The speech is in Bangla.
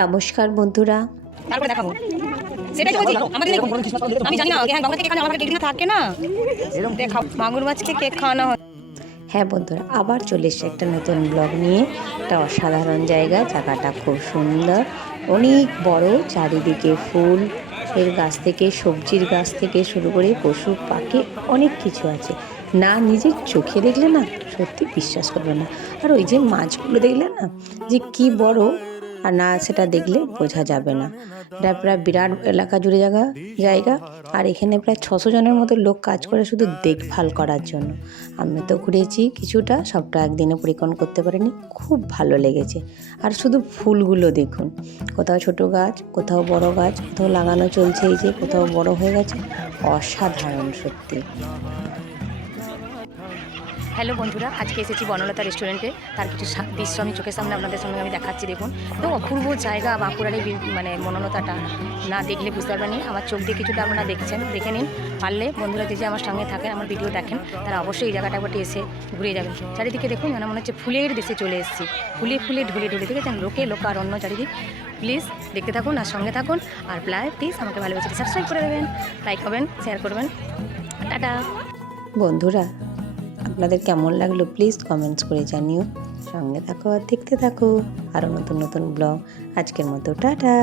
নমস্কার বন্ধুরা। তারপরে দেখাবো। সেটাই বলছি আমাদের আমি জানি না হ্যাঁ বাংলা থেকে এখানে আমাকে কেক থাকে না? দেখাও মাগুর মাছকে কেক খাওয়ানো হয়। হ্যাঁ বন্ধুরা আবার চলে এসে একটা নতুন ব্লগ নিয়ে। একটা অসাধারণ জায়গা জায়গাটা খুব সুন্দর। অনেক বড় চারিদিকে ফুল। এর গাছ থেকে সবজির গাছ থেকে শুরু করে পশু পাখি অনেক কিছু আছে। না নিজের চোখে দেখলে না সত্যি বিশ্বাস করবে না। আর ওই যে মাছগুলো দেখলে না যে কি বড় আর না সেটা দেখলে বোঝা যাবে না। এটা প্রায় বিরাট এলাকা জুড়ে জায়গা জায়গা। আর এখানে প্রায় ছশো জনের মতো লোক কাজ করে শুধু দেখভাল করার জন্য। আমি তো ঘুরেছি কিছুটা, সবটা একদিনে পরিক্রমণ করতে পারিনি। খুব ভালো লেগেছে। আর শুধু ফুলগুলো দেখুন। কোথাও ছোট গাছ, কোথাও বড় গাছ, কোথাও লাগানো চলছে এই যে, কোথাও বড় হয়ে গেছে। অসাধারণ সত্যি। হ্যালো বন্ধুরা, আজকে এসেছি বনলতা রেস্টুরেন্টে। তার কিছু দৃশ্য আমি চোখের সামনে আপনাদের সঙ্গে আমি দেখাচ্ছি, দেখুন। তো অপূর্ব জায়গা বাঁকুড়ার এই মানে বনলতাটা। না দেখলে বুঝতে পারবেন। আমার চোখ দিয়ে কিছুটা আপনারা দেখছেন, দেখে নিন। পারলে বন্ধুরা যে আমার সঙ্গে থাকেন, আমার ভিডিও দেখেন, তারা অবশ্যই এই জায়গাটা একবার এসে ঘুরে যাবেন। চারিদিকে দেখুন, যেন মনে হচ্ছে ফুলের দেশে চলে এসেছি। ফুলে ফুলে ঢুলে ঢুলে, দেখেছেন? লোকে, লোক আর অন্য চারিদিক। প্লিজ দেখতে থাকুন আর সঙ্গে থাকুন। আর প্লিজ আমাকে ভালোবেসে সাবস্ক্রাইব করে দেবেন, লাইক করবেন শেয়ার করবেন। টাটা। বন্ধুরা আপনাদের কেমন লাগল প্লিজ কমেন্টস করে জানিও। সঙ্গে থাকো আর দেখতে থাকো। আরও নতুন নতুন ব্লগ আজকের মতো, টাটা।